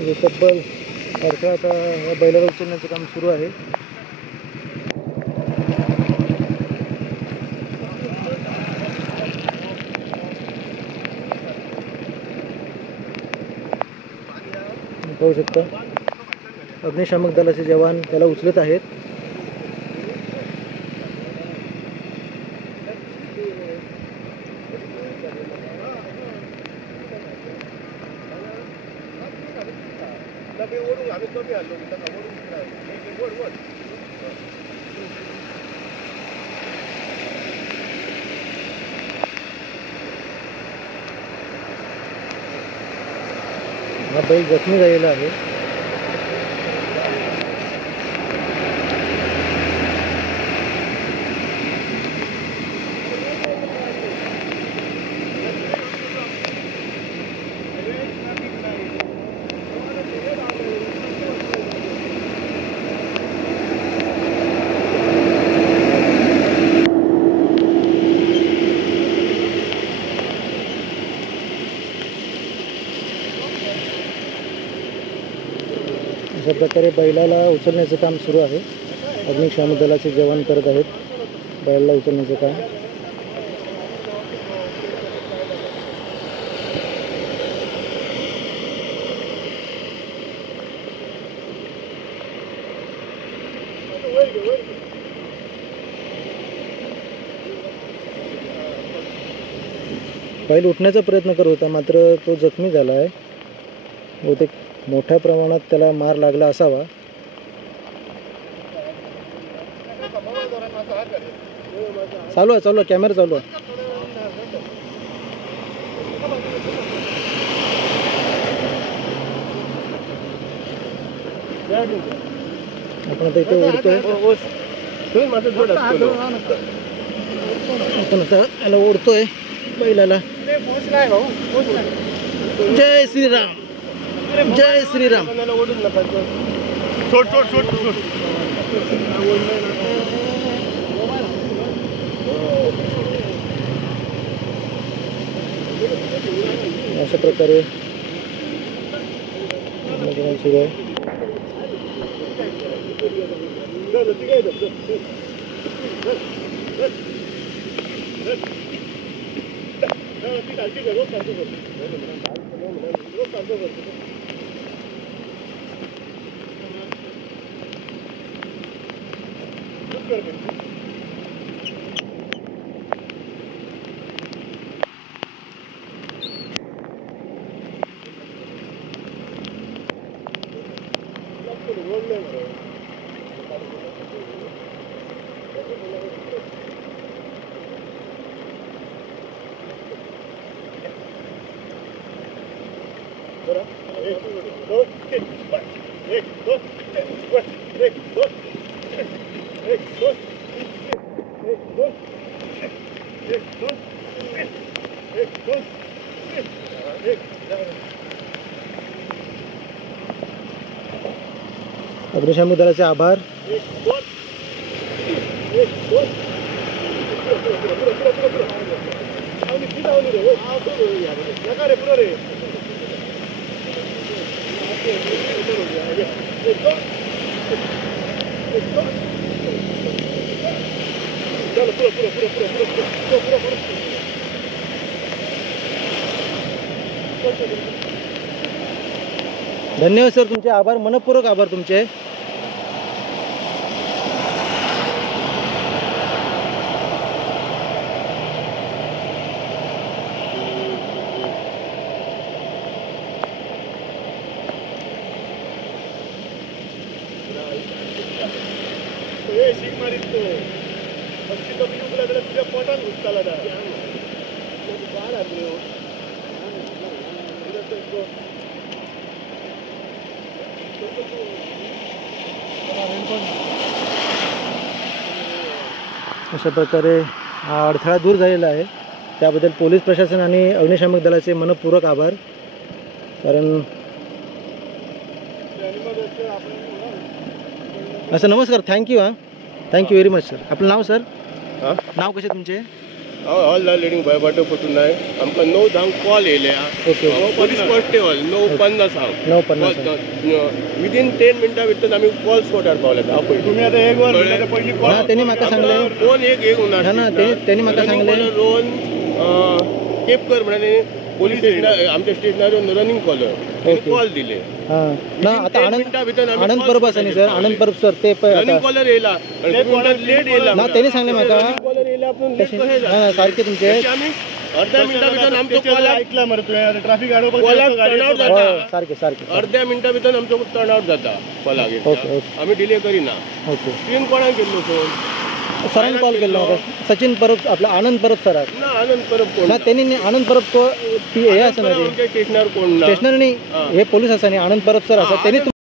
तब्बल अडथळा आता या बैलाला उचलण्याचं काम सुरू आहे. पाहू शकता अग्निशामक दलाचे जवान त्याला उचलत आहेत. हा बैल जखमी झालेला आहे. अशा प्रकारे बैलाला उचलण्याचं काम सुरू आहे. अग्निशामक दलाचे जवान करत आहेत बैलाला उचलण्याचं काम. बैल उठण्याचा प्रयत्न करत होता मात्र तो जखमी झाला आहे. बहुतेक मोठ्या प्रमाणात त्याला मार लागला असावा. चालू आहे कॅमेरा चालू आहे. आपण आता इथे ओढतोय. आपण आता याला ओढतोय बैलाला. जय श्रीराम जय श्रीराम. अशा प्रकारे सुरू आहे. अग्निशामक दलाचे आभार. धन्यवाद सर, तुमचे आभार, मनपूर्वक आभार तुमचे. अशा प्रकारे हा अडथळा दूर झालेला आहे. त्याबद्दल पोलीस प्रशासन आणि अग्निशामक दलाचे मनपूर्वक आभार. कारण असं नमस्कार, थँक्यू. हां, थँक्यू व्हेरी मच सर. आपलं नाव सर? नाव कसे तुमचे? हांव हॉल लिडिंग भयभाट पटून नाय आमकां 9:10 कॉल येयल्या पोलीस कॉन्स्टेबल 9:50 विदीन 10 मिनटां भितर आमी कॉल स्पॉटार पावल्यात हांव पळय तुमी आतां 1 वर पयलीं ना त्यांनी म्हाका सांगले फोन एक उरना ना त्यांनी म्हाका सांगले रोन केपकर म्हणे पोलीस स्टेशन आमच्या स्टेशनार रनिंग कॉलर कॉल दिले ना आता आनंद परब आसा न्ही सर आनंद परब सर ते रनिंग कॉलर येयला लेट येयला ना त्यांनी सांगले म्हाका कॉलर येयला आपण लेट कशें जाता सारखे तुमचे आमी अर्ध्या मिनटा भितर आमचो कॉल ऐकला मरे तुवें ट्रॅफिक टर्नआउट जाता सारखे सारखे अर्ध्या मिनटा भितर आमचो टर्नआउट जाता कॉलाक आमी डिले करिना ओके तुवें कोणाक केल्लो फोन सरांनी कॉल केल्लो म्हाका सचिन परब आपला आनंद परब सराक ना आनंद परब कोण ना त्यांनी आनंद परब तो हे आसा ना आमच्या स्टेशनार कोण ना स्टेशनर न्ही हे पोलीस आसा न्ही आनंद परब सर आसा त्यांनी